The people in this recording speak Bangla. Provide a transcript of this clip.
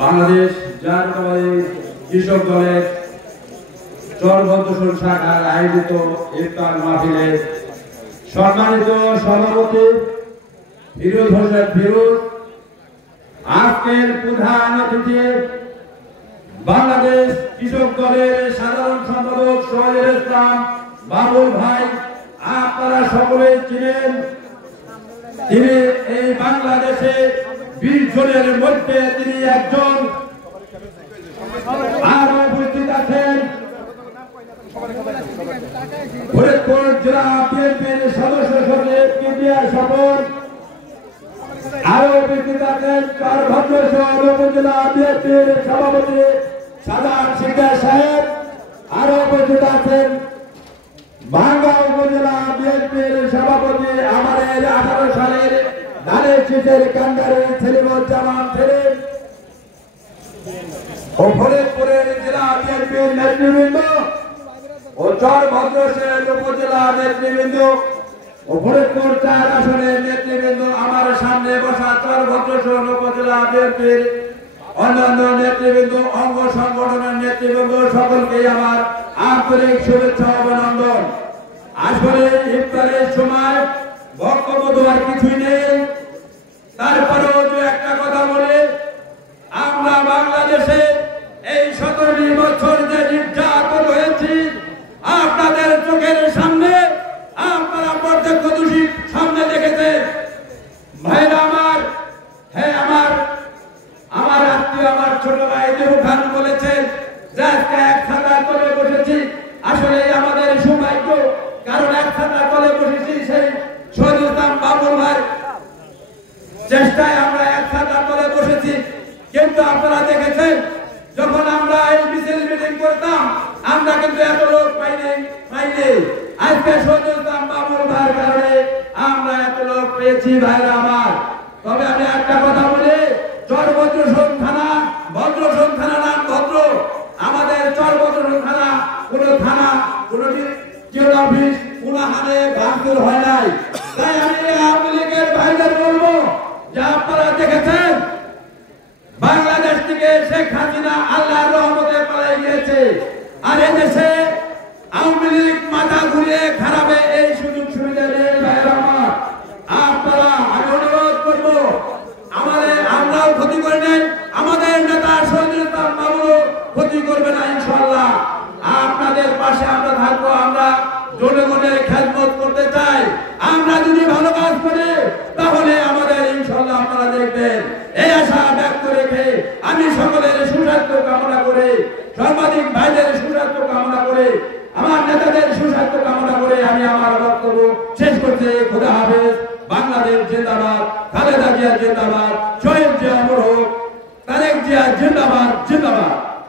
বাংলাদেশ জাতীয়তাবাদী কৃষক দলের চরবন্দসন শাখার আয়োজিত ইফতার মাহফিলের সম্মানিত সভাপতি ফিরোজ হোসেন ফিরোজ, আজকের প্রধান অতিথি বাংলাদেশ কৃষক দলের সাধারণ সম্পাদক সোহেল ইসলাম বাবুল ভাই, আপনারা সকলেই চিনেন তিনি এই বাংলাদেশে 20 জনের মধ্যে তিনি একজন। আরো উপস্থিত আছেন ফরিদপুর জেলা বিএনপির সদস্য সচিব কিবরিয়া স্বপন, আরো উপস্থিত আছেন চরভদ্রশহর উপজেলা বিএনপির সভাপতি সাজান শিকদার সাহেব, আরো উপস্থিত আছেন ভাঙ্গা উপজেলা বিএনপির সভাপতি আমাদের 18 সালের ধানের শীষের কান্ডারি সেলিমুজ্জামান সেলিম ও ফরিদপুরের জেলা বিএনপির নেতৃবৃন্দ ও চরভদ্রশহর উপজেলা নেতৃবৃন্দ ও ফরিদপুর 4 আসনের নেতৃবৃন্দ, আমার সামনে বসা চরভদ্রশহর উপজেলা বিএনপির অন্যান্য নেতৃবৃন্দ, অঙ্গ সংগঠনের নেতৃবৃন্দ, সকলকে আমার আন্তরিক শুভেচ্ছা অভিনন্দন। আসলে ইফতারের সময় বক্তব্য দেওয়ার কিছুই নেই, তারপরেও দু একটা কথা বলে, আমরা বাংলাদেশে এই 17 বছর যে নির্যাতন হয়েছি আপনাদের চোখের সামনে, আপনারা প্রত্যক্ষদর্শী সামনে দেখেছে। ভাইরা আমার, হ্যাঁ আমার আত্মীয়, আমার ছোট ভাই দেবু খান বলেছেন যে আজকে এক ছাতার তলে বসেছি। আসলে আমাদের সৌভাগ্য, কারণ এক ছাতার তলে বসেছি সেই শহীদ ইসলাম বাবুল ভাই চেষ্টায় আমরা এক ছাতার তলে বসেছি। কিন্তু আপনারা দেখেছেন যখন আমরা এই মিছিল মিটিং করতাম আমরা কিন্তু এত লোক পাইনি। আজকে শহীদ ইসলাম বাবুল ভাইয়ের কারণে আমরা এত লোক পেয়েছি ভাইরা আমার। তবে আমি একটা কথা বলি, চরভদ্রশহর থানা, ভদ্রশহর থানা নাম ভদ্র, আমাদের চরভদ্রশহর থানা কোনো জিওল অফিস কোনখানে ভাঙচুর হয় নাই। তাই আমি আওয়ামী লীগের ভাইদের বলবো যে আপনারা দেখেছেন বাংলাদেশ থেকে শেখ হাসিনা আল্লাহর রহমতে পালিয়ে গিয়েছে, আর এই দেশে আওয়ামী লীগ মাথা ঘুরিয়ে খারাপে এই সুযোগ সুবিধা নেই ভাইরা আমার। আপনারা, আমি অনুরোধ করবো, আমরাও ক্ষতি করে নেই, আমাদের নেতা শহীদ ইসলাম বাবুও ক্ষতি করবে না ইনশাআল্লাহ। আপনাদের পাশে আমরা থাকবো, আমরা জনগণের খেদমত করতে চাই। আমরা যদি ভালো কাজ করি তাহলে আমাদের ইনশাআল্লাহ আপনারা দেখবেন। এই আশা ব্যক্ত রেখে আমি সকলের সুস্বাস্থ্য কামনা করে, সাংবাদিক ভাইদের সুস্বাস্থ্য কামনা করে, আমার নেতাদের সুস্বাস্থ্য কামনা করে আমি আমার বক্তব্য শেষ করতে। খোদা হাফেজ। বাংলাদেশ জিন্দাবাদ, খালেদা জিয়া জিন্দাবাদ, শহীদ জিয়া অমর হোক, তারেক জিয়া জিন্দাবাদ।